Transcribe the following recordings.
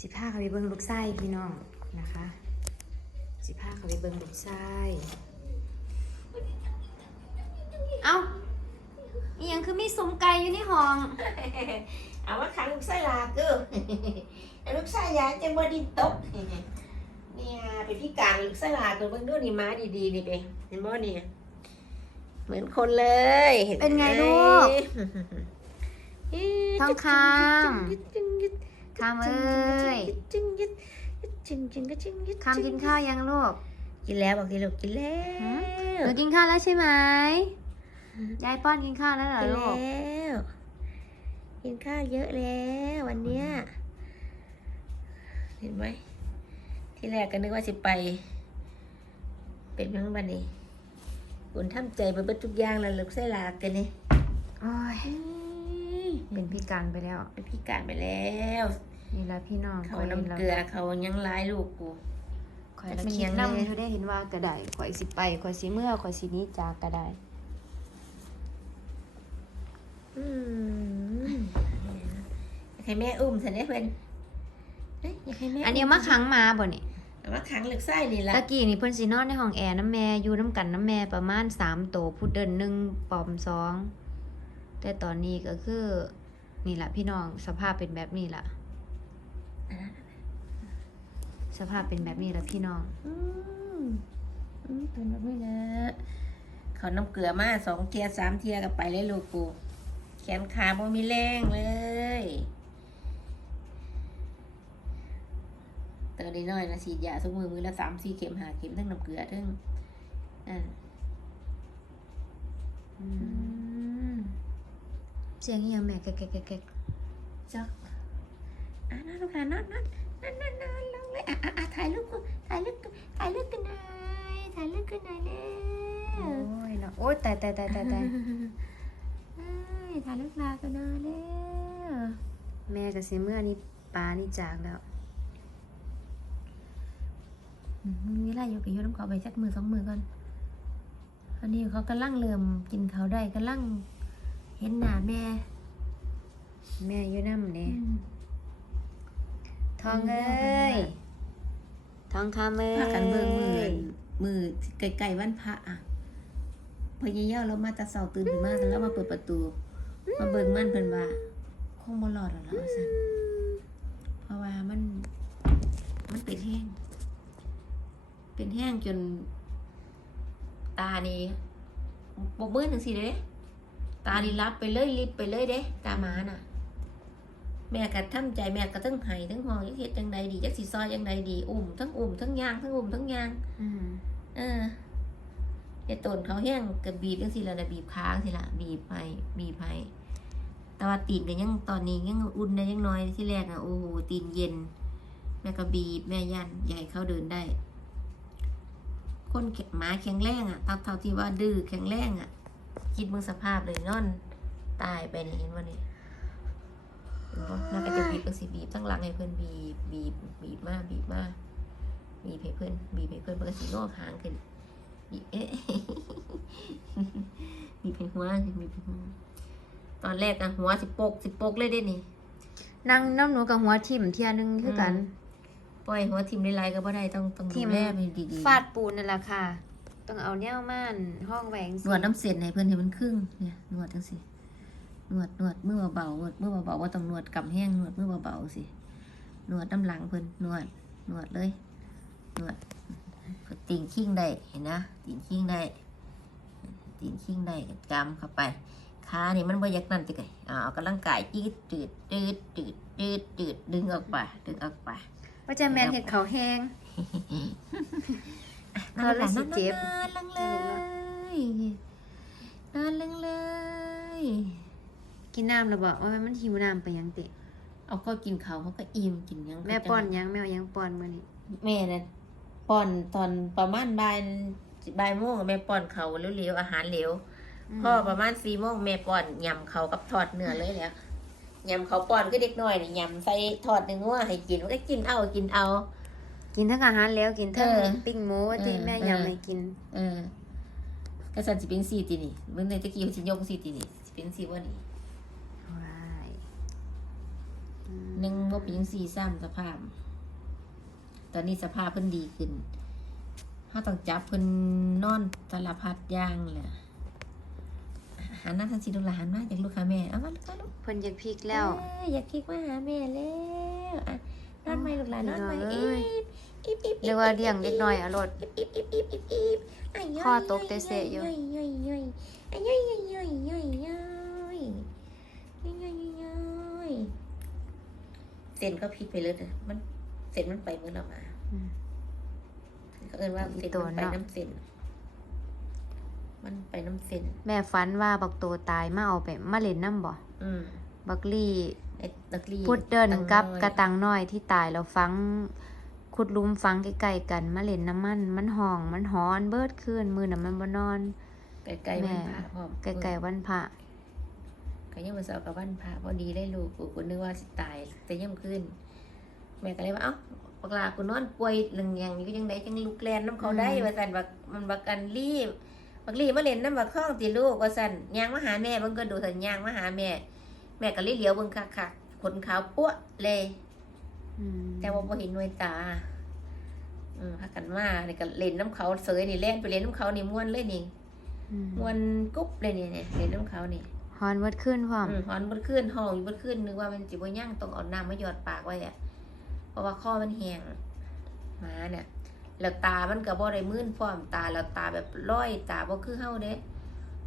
สิพาเขาไปเบิ่งลูกไส้พี่น้องนะคะ สิพาเขาไปเบิ่งลูกไส้เอ้าอีหยังคือมีซุ้มไก่อยู่ในห้อง เอามาขังลูกไส้ลาเกอแต่ลูกไส้ยายจะบ่ดินตกเนี่ยเป็นพี่การลูกไส้ลาตัวเบิ่งดูนี่ม้าดีๆนี่ไปเห็นบ่เนี่ยเหมือนคนเลยห็หมเป็นไงลูกทองคำ คำเอ้ยจึงยึดจึงจึงก็จึงยึดคำกินข้าวยังลูก กินแล้วบอกทีลูกกินแล้หืมวหนูกินข้าวแล้วใช่ไหมยายป้อนกินข้าวแล้วเหรอกินลูกแล้วกินข้าวเยอะแล้ววันเนี้ยเห็นไหมที่แรกก็นึกว่าจะไป เป็นเมืองบันนี้คุณทำใจไปเบิดทุกอย่างแล้วลูกไส้ลากันนี่โอ้ยเป็นพิการไปแล้ว เป็นพี่การไปแล้ว นี่ละพี่น้องเขาข้ยน้ำเกลือเขายังร้ายลูกกูข่อยละมันคิยัดงนำไงเขาได้เห็นว่ากระไดข่อยสิไปข่อยสิเมื่อข่อยสิหนี้จากกระไดอืมอยากให้แม่อุ้มสันได้เพื่อนเอ้ยอยากให้แม่อันนี้เอามาขังมาบ่นี่เอามาขังลูกไส้นี่ละตะกี้นี่เพิ่นสินอนในห้องแอร์น้ำแม่อยู่น้ำกันน้ำแม่ประมาณสามโตวพุดเดินหนึ่งปอมสองแต่ตอนนี้ก็คือ นี่แหละพี่น้องสภาพเป็นแบบนี้ล่ะ สภาพเป็นแบบนี้ละพี่น้องอืมอืมเป็นแบบนี้นะเขาน้ำเกลือมาสองเทียสามเทียก็ไปเลยลูกกูแขนขาบ่มีแรงเลยเตอได้น้อยนะฉีดยาทุกมือมือละสามสี่เข็มหาเข็มทั้งน้ำเกลือทั้งอ่าอืมเสียงอีหยังแม่แกะแกะแกะแกะจัก อะนอนลูกหลานอนนอนนอนนอนนอนลงเลยอะอะถ่ายรูปกูถ่ายรูปกูถ่ายรูปกันหน่อยถ่ายรูปกันหน่อยเร็โอ้ยเนาะโอ้ยตายตายตายตายตายเอ้ยถ่ายรูปลากันหน่อยเร็วแม่กับเสียเมื่อนี้ปลานี่จากแล้วอืมมีเวลาอยู่กับโยน้ำเขาไปสักมือสองมือก่อนอันนี้เขากำลังเริ่มกินเขาได้กำลังเห็นหน้าแม่ แม่อยู่น้ำเนี่ย ทองเอ้ยทองคำเอ้ยพากันเบิ่งมือมือไกลๆวันพระอะพอเยี่ยวเรามาตะเสาตื่นขึ้นมาแล้วมาเปิดประตู มาเบิ่งมันเพิ่นว่าคงบ่รอดหรอกล่ะว่าซั่นเพราะว่ามัน มันเป็นแห้ง เป็นแห้งจน ตานี่บ่เบิ่งจังซี่เด้ตานี่รับไปเลยลิบไปเลยเด้ตาหมาน่ะ แม่ก็ทำใจแม่ก็ทั้งไห้ทั้งห้องจักเฮ็ดจังใดดีจักสิซอยจังใดดีอุ้มทั้งอุ้มทั้งย่างทั้งอุ้มทั้งย่างอืมเออไอ้ต้นเขาแห้งกับบีบจังสิละนะบีบค้างสิละบีบไปบีบไปแต่ว่าตีนก็ยังตอนนี้ยังอุ่นได้ยังน้อยที่แรกอะโอ้โหตีนเย็น แม่ก็บีบแม่ยันใหญ่เขาเดินได้ คนแข็งหมาแข็งแรงอะตามเท่าที่ว่าดื้อแข็งแรงอะ คิดมึงสภาพเลยนอน ตายไปนี่เห็นว่านี่ เห็นปะน่าก็จะบีบก็สิบีบทั้งหลังให้เพื่อนบีบบีบบีบมากบีบมากบีบให้เพื่อนบีบให้เพื่อนมันก็สิงอกหางขึ้นบีบเอ๊ะบีบเป็นหัวบีบเป็นหัวตอนแรกอะหัวสิโปกสิโปกเลยเด้นี่นั่งน้ำหนูกับหัวทิ่มเทียหนึงคือกันปล่อยหัวทิ่มไรๆก็บ่ได้ต้องต้องทิ่ดูมแลมันดีๆฟาดปูนนั่นแหละค่ะ ต้องเอาแนวม่านห้องแหวงนวดน้ำเส้นให้เพื่อนให้มันครึ่งเนี่ยนวดจังสิ นวดนวดมือเบาๆนวดมือเบาๆว่าต้องนวดกำแห้งนวดมือเบาๆสินวดน้ำหลังเพิ่นนวดนวดเลยนวดติ่งขิ้งได้เห็นนะติ่งขิ้งได้ติ่งขิ้งได้จำเข้าไปขานี่มันบ่อยากนั่นติไงอ่าออกกำลังกายจืดจืดจืดจืดจืดจืดดึงออกไปดึงออกไปว่าจะแมนเห็ดเขาวแห้งเขาเลยสิเจ็บนอนลังเลยนอนลังเลย กินน้ำแล้วบอกว่ามันหิวน้ำไปยังเตะเอาก็กินเขาวเขาก็อิ่มกินหยังแม่ป้อนยังแม่เอายังป้อนมื่อนี้แม่น่ะป้อนตอนประมาณบ่ายบ่ายโมงแม่ป้อนเขาวเหลวๆอาหารเหลวมพ่อประมาณสี่โมงแม่ป้อนยำเขาวกับทอดเนื้อเลยแหล้วยำเขาวป้อนก็เด็กน้อยนี่ยำใส่ทอดเนื้องัวให้กินมันก็กินเอากินเอา กินทั้งอาหารแล้วกินทั้งเออปิ้งหมูที่เออแม่เออยำให้กิน เออกระสันสิเป็นสี่ตีนี่มึงในตะกี้มันสิยกสี่ตีนี่สิเป็นสี่ว่านี่ ว้าย หนึ่งบ่เป็นจังซี่ซ้ำสภาพ ตอนนี้สภาพเพิ่นดีขึ้นเฮาต้องจับเพิ่นนอนสารพัดอย่างแหละหันหน้าทันทีลูกหลานมาจากลูกค้าแม่เอามาลูกค้าลูกเพิ่นอยากพลิกแล้วเอ้ยอยากคลิกมาหาแม่แล้วอะนอนไหมลูกหลานนอนไหมพี่น้องเอ้อียบอีบอีบเรียกว่าเลี้ยงเด็กน้อยอรดอีบอีบอีบอีบอีบอีบะย่ยข้อตกเตะเสะอยู่ย่อยย่อยย่อยอะย่อยย่อยย่อยย่อยย่อยย่อยย่อยย่อยย่อย เส้นก็พลิกไปเลยนะมันเส้นมันไปเมื่อเรามาอืมเขาเอิ้นว่าอีเส้นตัวมันไปเนาะน้ำเส้น มันไปน้ำเส้น แม่ฝันว่าบักโตตายมาเอาไปมาเล่นน้ำบ่อืมบักลี่ไอ้นักเรียนพุดเดินตังกับน้อยกระตังน้อยที่ตายแล้วฟังขุดหลุมฟังใกล้ๆกันมาเล่นน้ำมัน มันห้องมันหอนเบิดคืนมือน่ะมันบ่นอน ไกลๆวันพระพร้อมใกล้ๆวันพระ ก็ยังมาสอบกับวันพระพอดีได้ลูกกูกูนึกว่าสิตาย แต่ยังขึ้น แม่ก็เลยว่าเอ้าปกลากูนอนป่วยหนึ่งอย่างนี้ก็ยังได้จังลุกแลนน้ำเขาได้ว่าสันบักมันบักกันรีบบักรีบมาเล่นน้ำบักข้องตีลูกว่าสันยางมาหาแม่เบิ่งก็ดูสันยางมาหาแม่ แม่ก็เลยเหลียวเบิ่งคักคักๆขนขาวปั้วเลยอืมแต่ว่าพอเห็นหน่วยตาอืมพากันมานี่ก็เล่นน้ำเขาเสยนี่เล่นไปเล่นน้ำเขานี่ม้วนเลยนี่อืมม้วนกุ๊บเลยนี่เนี่ยเล่นน้ำเขานี่ หอนเบิดคืนพร้อมอืมหอนบนขึ้นห้องอยู่บนขึ้นนึกว่ามันจิบย่างต้องเอาน้ำมาหยอดปากไว้อะเพราะว่าข้อมันแห้งหมาเนี่ยแล้วตามันก็บ่ได้มื่นพร้อมตาแล้วตาแบบร้อยตาบ่คือเฮาเด้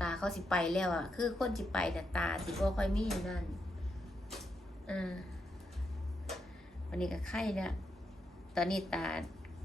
ตาเขาสิไปแล้วอะ คือคนสิไปแต่ตาสิบ่ค่อยมีอยู่นั่นอ่าวันนี้ก็ไข้เนี่ยตอนนี้ตา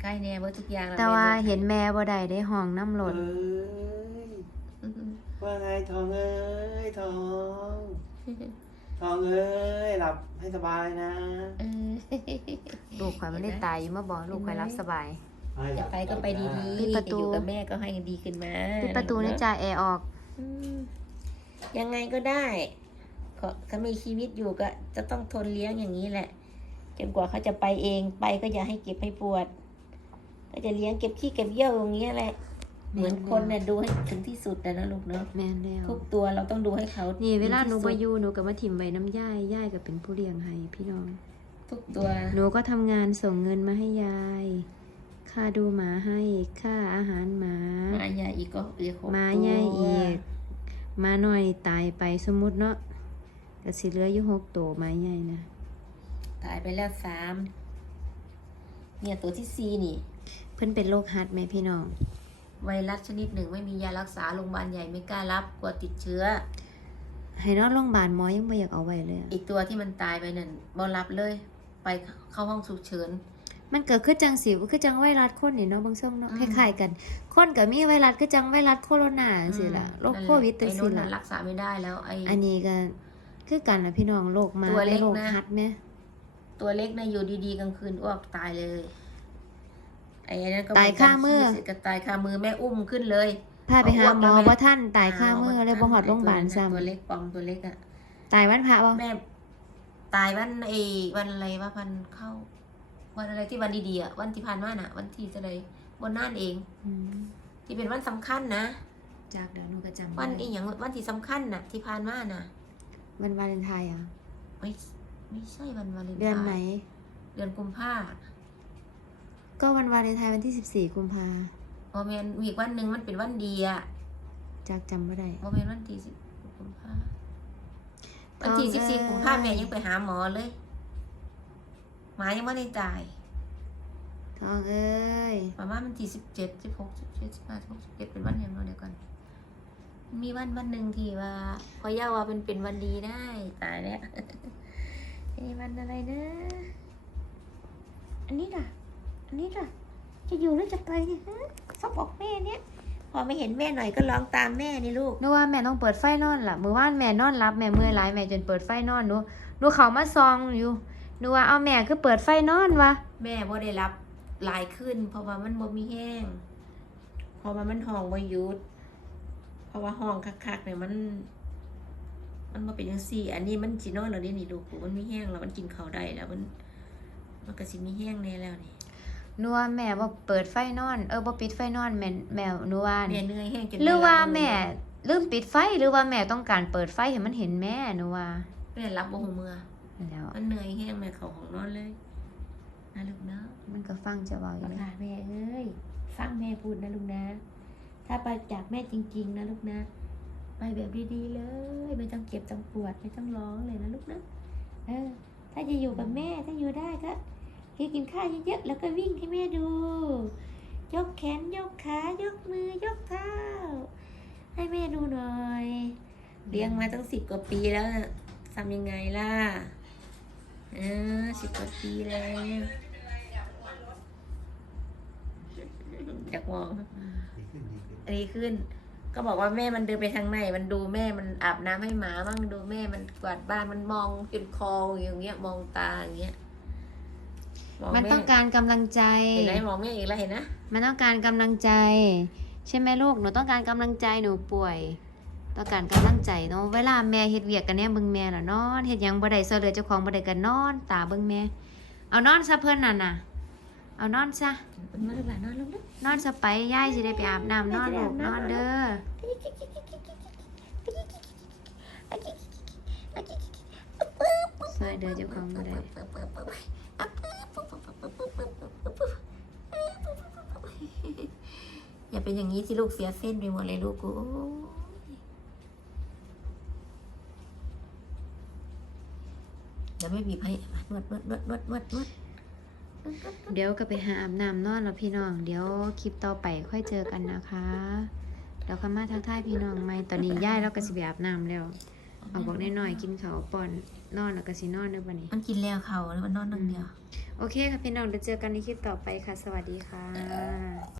ไข้แน่เบ่ทุกอย่างล้แต่ว่าม่รู้เห็นแม่บ่ได้ได้ห้องน้ำหเอ้ล่นยอืม ว่าไงทองเอ้ยทอง ทองเอ้ยหลับให้สบายนะเออลูกข่อยมันได้ตายอยู่มาบอกลูกข่อยรับสบายจะไปก็ไปดีปิดๆประตูอยู่กับแม่ก็ให้ดีขึ้นมาปิดประตูนะจ่าแอร์ออกอืมยังไงก็ได้เขาเขามีชีวิตอยู่ก็จะต้องทนเลี้ยงอย่างนี้แหละจนกว่าเขาจะไปเองไปก็อย่าให้เก็บให้ปวด ก็จะเลี้ยงเก็บขี้เก็บเยี่ยวอย่างเงี้ยแหละ เหมือนคนเนี่ยดูให้ถึงที่สุดแต่นะลูกเนาะแม่นแล้วทุกตัวเราต้องดูให้เขานี่นี่เวลาหนูไปอยู่หนูก็มาถิ่มไว้น้ำย่ายย่ายก็เป็นผู้เลี้ยงให้พี่น้อง ทุกตัว หนูก็ทำงานส่งเงินมาให้ยาย ค่าดูหมาให้ ค่าอาหารหมาหมาใหญ่อีกก็อีกหกหมาตัวใหญ่อีกหมาน้อยตายไปสมมุติเนาะก็สิเหลืออยู่หกตัวหมาใหญ่นะตายไปแล้วสามเนี่ยตัวที่สี่นี่ เพิ่นเป็นโรคฮัดไหมพี่น้อง ไวรัสชนิดหนึ่งไม่มียารักษาโรงพยาบาลใหญ่ไม่กล้ารับกลัวติดเชื้อ ให้นอนโรงพยาบาลหมอยังบ่อยากเอาไว้เลยอะอีกตัวที่มันตายไปนั่นบ่รับเลย ไปเข้าห้องฉุกเฉิน มันเกิดขึ้นจังสิวคือจังไวรัสคนนี่เนาะเบางช่วงเนาะอืคม ล้ายๆกัน คนก็มีไวรัสคือจังไวรัสโคโรนาจังซี่ล่ะโรคโควิดจังไอ้ซี่นู้นล่ะน่ะ รักษาไม่ได้แล้วไอ้ อันนี้ก็คือกันนะพี่น้องโรคมาตัวเล็กโรคนะ ฮัดแม่ตัวเล็กนะอยู่ดีๆกลางคืนอ้วกตายเลย ไอ้นั้นก็ตายค่ามือก็ตายคามือแม่อุ้มขึ้นเลยพาไปหาหมอเอาอ้วกมาบ่ท่านตายค่ามือเลยบ่ฮอดโรงพยาบาลไอ้ตัวซ้ำนั้นตัวเล็กปอมตัวเล็กอะตายวันพระบ่แม่ตายวันไอ้วันอะไรว่าพันเข้า วันอะไรที่วันดีๆอะวันที่ผ่านมาน่ะ วันที่จะไดบนน่านเองอืมที่เป็นวันสำคัญนะจากเดี๋ยวหนูก็จำวันได้อีหยังวันที่สำคัญน่ะ ที่ผ่านมาน่ะวันวาเลนไทน์อะไม่ไม่ใช่วันวาเลนไทน์เดือนไหน เดือนกุมภา ก็วันวาเลนไทน์วันที่ 14กุมภาพอแมนมีอีกวันหนึ่งมันเป็นวันดีอะจากจำบ่ได้พอแมนวันที่สิบกุมภาวันที่เอาสิบสี่เอ้ยกุมภาแม่ยังไปหาหมอเลย หมายังไม่ได้จ่ายทองเอ้ยประมาณวันที่สิบเจ็ดสิบหกสิบเจ็ดสิบห้าสิบหกสิบเจ็ดเป็นวันแห่งเราเดียวกัน มีวันวันหนึ่งที่ว่าพอย่าว่าเป็นเป็นวันดีได้ตายแล้วนี่วันอะไรนะ อันนี้ล่ะ อันนี้ล่ะ จะอยู่หรือจะไปเนี่ยฮะชอบบอกแม่เนี่ย พอไม่เห็นแม่หน่อยก็ร้องตามแม่นี่ลูกนึกว่าแม่ต้องเปิดไฟนอนล่ะมื้อวานแม่นอนรับแม่เมื่อยหลายแม่จนเปิดไฟนอนหนูหนูเข้ามาซองอยู่หนูว่าเอาแม่คือเปิดไฟนอนวะแม่บ่ได้รับหลายขึ้น เพราะว่ามันบ่มีแห้งเพราะว่ามันห้องบ่หยุดเพราะว่าห้องคักๆเนี่ยมัน มันบ่เป็นจังซี่ อันนี้มันสินอนแล้วนี่นี่ลูกมันมีแห้งแล้วมันกินข้าวได้แล้วมัน มันก็สิมีแห้งแน่แล้วนี่ห นูว่าแม่บ่เปิดไฟนอน เออบ่ปิดไฟนอนแม่แม่หนูว่าแม่นี่เหนื่อยแห้งจนหรือว่ารับบ่แม่ลืมปิดไฟหรือว่าแม่ต้องการเปิดไฟให้มันเห็นแม่หนูว่าแม่รับบ่หูเมื่อเแล้วมันเหนื่อยแห้งแม่เขาของนอนเลยนะลูกเนาะมันก็ฟังจะเบาอบัยู่กหลาแม่เอ้ยฟังแม่พูดนะลูกนะ ถ้าไปจากแม่จริง ๆ นะลูกนะ ไปแบบดีๆเลย ไม่ต้องเจ็บต้องปวดไม่ต้องร้องเลยนะลูกนะเออถ้าจะอยู่กับแม่ถ้าอยู่ได้ก็ กินกินข้าวเยอะๆแล้วก็วิ่งให้แม่ดู ยกแขนยกขายกมือยกเท้า ให้แม่ดูหน่อยเลี้ยงมาตั้งสิบกว่าปีแล้วน่ะทำยังไงล่ะเออสิบกว่าปีแล้วอยากมองดีขึ้นดีขึ้นดีขึ้น ก็บอกว่าแม่มันเดินไปทางไหน มันดูแม่มันอาบน้ำให้หมาบ้างดูแม่มันกวาดบ้านมันมองจนคออย่างเงี้ย มองตาอย่างเงี้ย มมันแต้องการกำลังใจเห็นไหมมองแม่อีกแล้วเห็นนะมันต้องการกำลังใจ ใช่ไหมลูกหนูต้องการกำลังใจหนูป่วย ต้องการกำลังใจเนาะเวลาแม่เฮ็ดเวียกกันเนี่ยเบิ่งแม่ล่ะนอนเฮ็ดหยังบ่ได้ซอยเหลือเจ้าของบ่ได้ก็นอน ตาเบิ่งแม่ เอานอนซะเพิ่นน่ะน่ะเอานอนซะนอนลูกหลานนอนลูกนะนอนซะไปยายสิได้ไปอาบน้ำนอนลูกนอนเด้อซอยเด้อเจ้าของบ่ได้ อย่าเป็นอย่างนี้สิลูกเสียเส้นไปหมดเลยลูกกูโอ้ยเดี๋ยวไม่บีบให้นวดนวดนวดนวดนวดนวดเดี๋ยวก็ไปหาอาบน้ำนอนแล้วพี่น้อง เดี๋ยวคลิปต่อไปค่อยเจอกันนะคะเดี๋ยวค่อยมาทักทายพี่น้องใหม่ตอนนี้ย่ายเราก็สิไปอาบน้ำแล้ว เอาบอกน้อยๆกินข้าวป้อนนอนแล้วก็สินอนเด้อบัดนี้ มันกินแล้วเขาแล้วมันนอนนั่งเดียว โอเคค่ะพี่น้องเดี๋ยวเจอกันในคลิปต่อไปค่ะ สวัสดีค่ะ